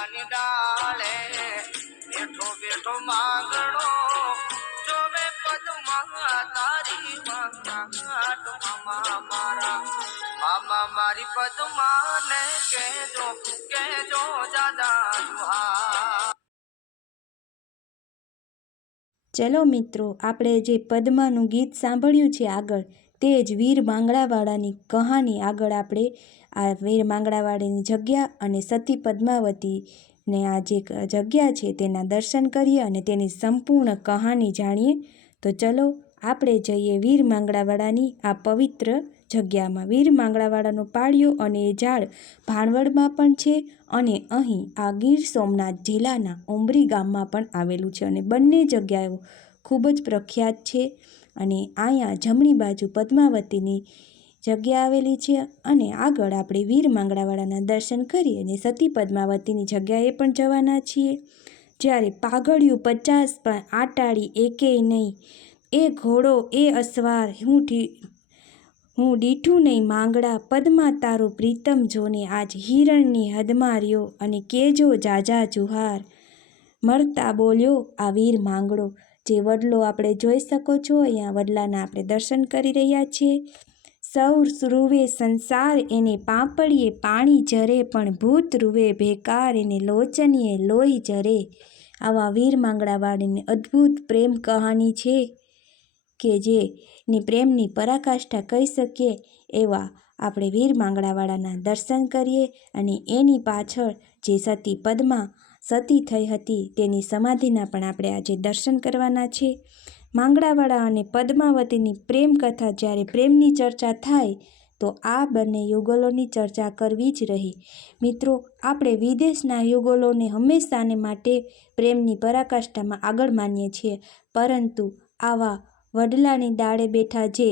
વડલાની ડાળે બેઠો બેઠો માંગણો જોવે પદમાં તારી વાંગાટ મામા મારા મામા મારી પદમાને કહેજો કહેજો જાજા જુહાર। ચલો મિત્રો, આપણે જે પદ્માનું ગીત સાંભળ્યું છે આગળ, તે જ વીર માંગડાવાળાની કહાની આગળ આપણે આ વીર માંગડાવાળાની જગ્યા અને સતી પદ્માવતીને આ જે જગ્યા છે તેના દર્શન કરીએ અને તેની સંપૂર્ણ કહાની જાણીએ। તો ચલો આપણે જઈએ વીર માંગડાવાળાની આ પવિત્ર જગ્યામાં। વીર માંગડાવાળાનો પાળિયો અને એ ઝાડ ભાણવડમાં પણ છે અને અહીં આ ગીર સોમનાથ જિલ્લાના ઉમરી ગામમાં પણ આવેલું છે અને બંને જગ્યાઓ ખૂબ જ પ્રખ્યાત છે। અને અહીંયા જમણી બાજુ પદ્માવતીની જગ્યા આવેલી છે અને આગળ આપણે વીર માંગડાવાળાના દર્શન કરી અને સતી પદ્માવતીની જગ્યાએ પણ જવાના છીએ। જ્યારે પાઘડિયું 50 પણ આટાળી એકેય નહીં, એ ઘોડો એ અસવાર હું દીઠું નહીં માંગડા, પદ્મા તારું પ્રીતમ જોને આજ હિરણની હદમાં રહ્યો અને કેજો જાજા જુહાર, મળતા બોલ્યો આ વીર માંગડો। જે વડલો આપણે જોઈ શકો છો, અહીંયા વડલાના આપણે દર્શન કરી રહ્યા છીએ। સૌ રૂવે સંસાર એને પાંપડીએ પાણી જરે, પણ ભૂત રૂવે ભેકાર એને લોચનીએ લોહી જરે। આવા વીર માંગડાવાળાની અદ્ભુત પ્રેમ કહાની છે કે જેની પ્રેમની પરાકાષ્ઠા કહી શકીએ એવા આપણે વીર માંગડાવાળાના દર્શન કરીએ અને એની પાછળ જે સતી પદ્મા સતી થઈ હતી તેની સમાધિના પણ આપણે આજે દર્શન કરવાના છે। માંગડાવાળા અને પદ્માવતીની પ્રેમ કથા, જ્યારે પ્રેમની ચર્ચા થાય તો આ બંને યુગલોની ચર્ચા કરવી જ રહી। મિત્રો, આપણે વિદેશના યુગલોને હંમેશાને માટે પ્રેમની પરાકાષ્ઠામાં આગળ માનીએ છીએ, પરંતુ આવા વડલાની ડાળે બેઠા જે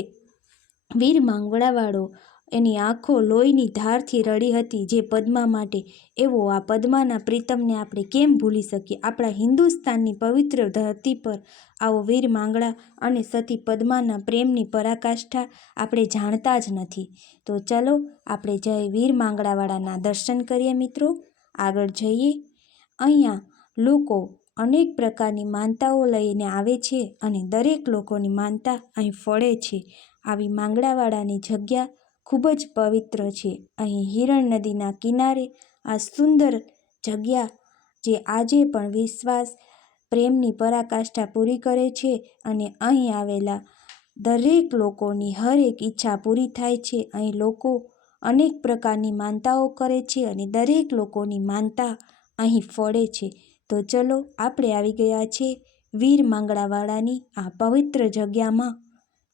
વીર માંગડાવાળો એની આંખો લોહીની ધારથી રડી હતી જે પદ્મા માટે, એવો આ પદ્માના પ્રીતમને આપણે કેમ ભૂલી શકીએ। આપણા હિન્દુસ્તાનની પવિત્ર ધરતી પર આવો વીર માંગડા અને સતી પદ્માના પ્રેમની પરાકાષ્ઠા આપણે જાણતા જ નથી। તો ચલો આપણે જય વીર માંગડાવાળાના દર્શન કરીએ। મિત્રો, આગળ જઈએ। અહીંયા લોકો અનેક પ્રકારની માનતાઓ લઈને આવે છે અને દરેક લોકોની માનતા અહીં ફળે છે। આવી માંગડાવાળાની જગ્યા ખૂબ જ પવિત્ર છે। અહીં હિરણ નદીના કિનારે આ સુંદર જગ્યા જે આજે પણ વિશ્વાસ પ્રેમની પરાકાષ્ઠા પૂરી કરે છે અને અહીં આવેલા દરેક લોકોની હરેક ઈચ્છા પૂરી થાય છે। અહીં લોકો અનેક પ્રકારની માનતાઓ કરે છે અને દરેક લોકોની માનતા અહીં ફળે છે। તો ચલો આપણે આવી ગયા છે વીર માંગડાવાળાની આ પવિત્ર જગ્યામાં।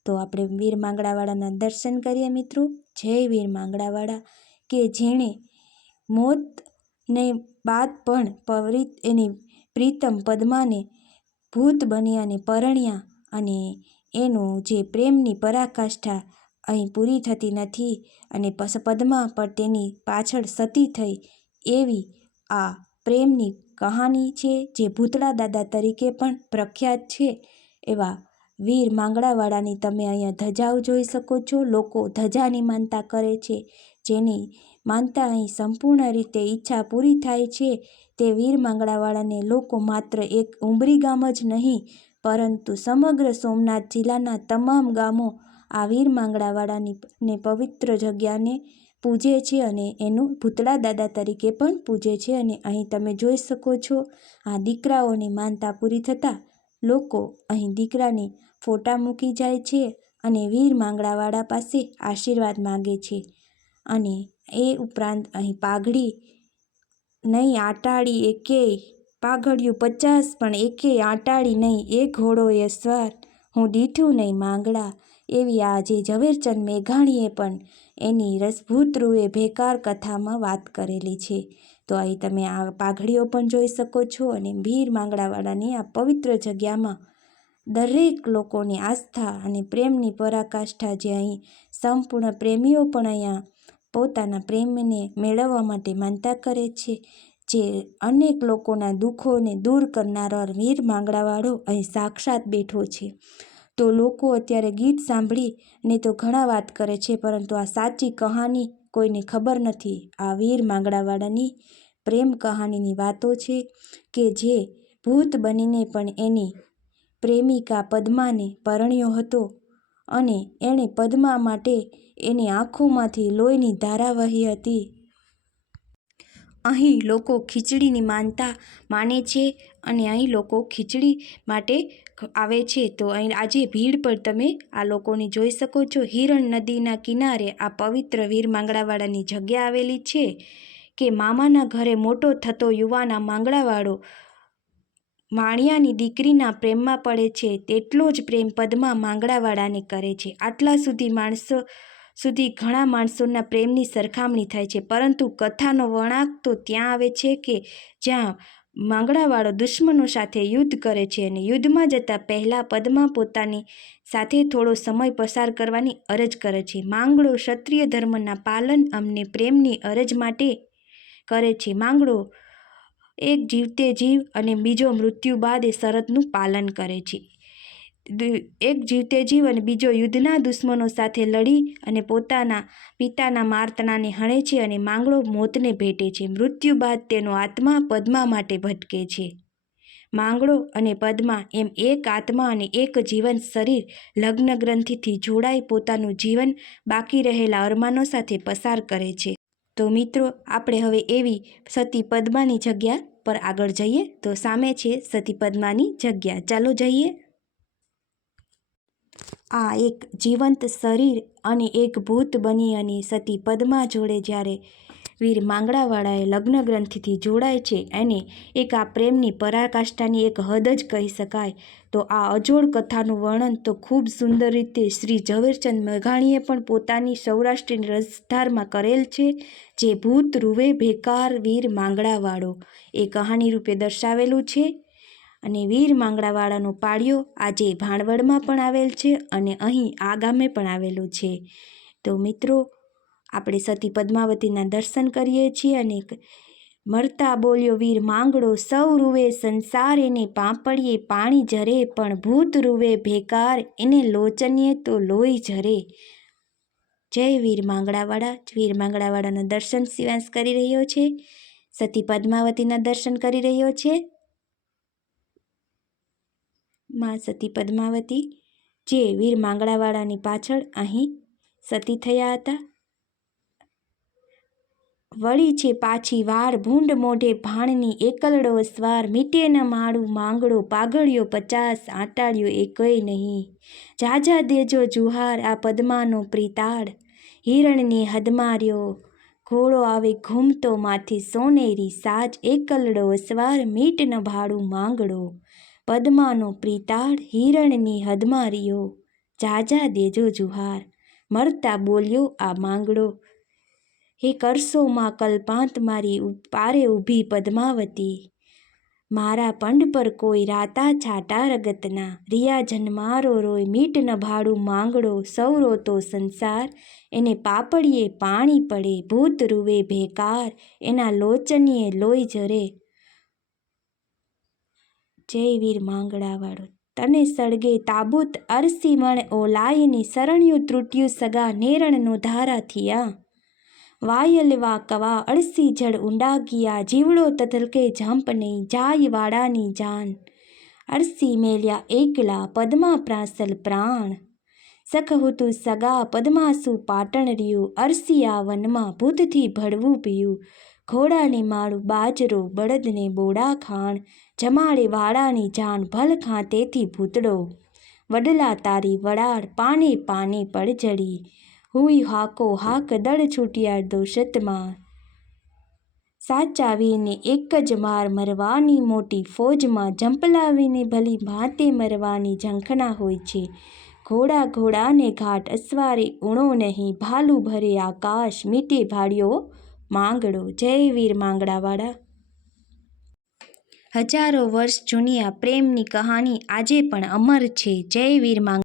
તો આપણે વીર માંગડાવાળાના દર્શન કરીએ। મિત્રો, જય વીર માંગડાવાળા કે જેણે મોતને બાદ પણ એની પ્રીતમ પદ્માને ભૂત બની અને પરણ્યા અને એનું જે પ્રેમની પરાકાષ્ઠા અહીં પૂરી થતી નથી અને પદ્મા પર તેની પાછળ સતી થઈ એવી આ પ્રેમની કહાની છે જે ભૂતળા દાદા તરીકે પણ પ્રખ્યાત છે। એવા વીર માંગડાવાળાની તમે અહીંયા ધજાઓ જોઈ શકો છો। લોકો ધજાની માનતા કરે છે, જેની માનતા અહીં સંપૂર્ણ રીતે ઈચ્છા પૂરી થાય છે। તે વીર માંગડાવાળાને લોકો માત્ર એક ઉમરી ગામ જ નહીં, પરંતુ સમગ્ર સોમનાથ જિલ્લાના તમામ ગામો આ વીર માંગડાવાળાની પવિત્ર જગ્યાને પૂજે છે અને એનું ભૂતળા દાદા તરીકે પણ પૂજે છે। અને અહીં તમે જોઈ શકો છો આ દીકરાઓની માનતા પૂરી થતાં લોકો અહીં દીકરાની ફોટા મૂકી જાય છે અને વીર માંગડાવાળા પાસે આશીર્વાદ માગે છે। અને એ ઉપરાંત અહીં પાઘડી નહીં આટાળી એકેય, પાઘડિયું 50 પણ એકેય આટાળી નહીં, એ ઘોડો એ સવાર હું દીઠું નહીં માંગડા, એવી આ જે ઝવેરચંદ મેઘાણીએ પણ એની રસભૂત રૂએ ભેકાર કથામાં વાત કરેલી છે। તો અહીં તમે આ પાઘડીઓ પણ જોઈ શકો છો અને વીર માંગડાવાળાની આ પવિત્ર જગ્યામાં દરેક લોકોની આસ્થા અને પ્રેમની પરાકાષ્ઠા જે અહીં સંપૂર્ણ પ્રેમીઓ પણ અહીંયા પોતાના પ્રેમને મેળવવા માટે માનતા કરે છે। જે અનેક લોકોના દુઃખોને દૂર કરનારો વીર માંગડાવાળો અહીં સાક્ષાત બેઠો છે। તો લોકો અત્યારે ગીત સાંભળીને તો ઘણા વાત કરે છે, પરંતુ આ સાચી કહાની કોઈને ખબર નથી આ વીર માંગડાવાળાની પ્રેમ કહાનીની વાતો છે કે જે ભૂત બનીને પણ એની પ્રેમિકા પદ્માને પરણ્યો હતો અને એણે પદ્મા માટે એની આંખોમાંથી લોહીની ધારા વહી હતી. અહીં લોકો ખીચડીની માનતા માને છે અને અહીં લોકો ખીચડી માટે આવે છે. તો અહીં આજે ભીડ પર તમે આ લોકોને જોઈ શકો છો. હિરણ નદીના કિનારે આ પવિત્ર વીર માંગડાવાડાની જગ્યા આવેલી છે કે મામાના ઘરે મોટો થતો યુવાન આ માંગડાવાળો માણિયાની દીકરીના પ્રેમમાં પડે છે. તેટલો જ પ્રેમ પદ્મા માંગડાવાળાને કરે છે. આટલા સુધી ઘણા માણસોના પ્રેમની સરખામણી થાય છે, પરંતુ કથાનો વળાંક તો ત્યાં આવે છે કે જ્યાં માંગડાવાળો દુશ્મનો સાથે યુદ્ધ કરે છે અને યુદ્ધમાં જતાં પહેલાં પદ્મા પોતાની સાથે થોડો સમય પસાર કરવાની અરજ કરે છે. માંગડો ક્ષત્રિય ધર્મના પાલન અમને પ્રેમની અરજ માટે કરે છે. માંગડો એક જીવતે જીવ અને બીજો મૃત્યુ બાદ એ શરતનું પાલન કરે છે. એક જીવતે જીવ અને બીજો યુદ્ધના દુશ્મનો સાથે લડી અને પોતાના પિતાના માર્તણાને હણે છે અને માંગડો મોતને ભેટે છે. મૃત્યુ બાદ તેનો આત્મા પદ્મા માટે ભટકે છે. માંગડો અને પદ્મા એમ એક આત્મા અને એક જીવંત શરીર લગ્ન ગ્રંથિથી જોડાઈ પોતાનું જીવન બાકી રહેલા અરમાનો સાથે પસાર કરે છે. તો મિત્રો, આપણે હવે એવી સતી પદ્માની જગ્યા પર આગળ જઈએ. તો સામે છે સતી પદ્માની જગ્યા, ચાલો જઈએ. આ એક જીવંત શરીર અને એક ભૂત બની અને સતી પદ્મા જોડે જ્યારે વીર માંગડાવાળાએ લગ્ન ગ્રંથિથી જોડાય છે એને એક આ પ્રેમની પરાકાષ્ઠાની એક હદ જ કહી શકાય. તો આ અજોડ કથાનું વર્ણન તો ખૂબ સુંદર રીતે શ્રી ઝવેરચંદ મેઘાણીએ પણ પોતાની સૌરાષ્ટ્રની રસધારમાં કરેલ છે, જે ભૂત રૂવે ભેકાર વીર માંગડાવાળો એ કહાની રૂપે દર્શાવેલું છે. અને વીર માંગડાવાળાનો પાળિયો આજે ભાણવડમાં પણ આવેલ છે અને અહીં આ ગામે પણ આવેલું છે. તો મિત્રો, આપણે સતી પદ્માવતીના દર્શન કરીએ છીએ અને મરતા બોલ્યો વીર માંગડો, સૌ રૂવે સંસાર એને પાંપડીએ પાણી ઝરે, પણ ભૂત રૂવે ભેકાર એને લોચનીએ તો લોહી ઝરે. જય વીર માંગડાવાળા. વીર માંગડાવાળાના દર્શન શિવાંશ કરી રહ્યો છે, સતી પદ્માવતીના દર્શન કરી રહ્યો છે. માં સતી પદ્માવતી જે વીર માંગડાવાળાની પાછળ અહીં સતી થયા હતા. વળી છે પાછી વાર ભૂંડ મોઢે ભાણની એકલડો સ્વાર, મીટે ન માળું માંગડો પાઘળ્યો 50 આંટાળ્યો એકેય નહીં. જાજા દેજો જુહાર આ પદ્માનો પ્રીતાળ, હિરણને હદમાર્યો ઘોડો આવે ઘૂમતો માથે સોનેરી સાજ, એકલડો અસવાર મીટ ન ભાળું માંગડો, પદ્માનો પ્રીતાળ હિરણને હદમાર્યો, જાજા દેજો જુહાર. મરતા બોલ્યો આ માંગડો, હે કરશો માં કલ્પાંત મારી પારે ઊભી પદ્માવતી, મારા પંડ પર કોઈ રાતા છાટા રગતના, રિયા જન્મારો રોય મીટ ન ભાડું માંગડો, સૌ રોતો સંસાર એને પાપડીએ પાણી પડે, ભૂત રૂવે ભેકાર એના લોચનીએ લોહી ઝરે. જય વીર માંગડાવાળો. તને સળગે તાબૂત અરસી મણ ઓલાયને, શરણ્યું ત્રુટ્યું સગા નેરણનો ધારા થયા, વાયલવા કવા અળસી જળ ઊંડા ગયા, જીવડો તતલકે ઝંપ નહીં જાય વાડાની જાન, અરસી મેલ્યા એકલા પદ્મા પ્રાંસલ પ્રાણ, સખહુતું સગા પદ્માસુ પાટણ રહ્યું, અરસિયા વનમાં ભૂતથી ભળવું પીયું, ઘોડાને માળું બાજરો બળદને બોડા ખાણ, જમાડે વાડાની જાન ભલ ખાંતેથી ભૂતડો, વડલા તારી વડાળ પાને પાને પડજડી, હુઈ હાકો હાક દળ છૂટ્યા દોષતમાં, સાચા વીરને એક જ માર મરવાની મોટી ફોજમાં, ઝંપલાવીને ભલી ભાંતે મરવાની ઝંખના હોય છે, ઘોડા ઘોડાને ઘાટ અસવારે ઉણો નહીં, ભાલું ભરે આકાશ મીટે ભાળ્યો માંગડો. જય વીર માંગડાવાળા. હજારો વર્ષ જૂની આ પ્રેમની કહાની આજે પણ અમર છે. જય વીર માંગડા.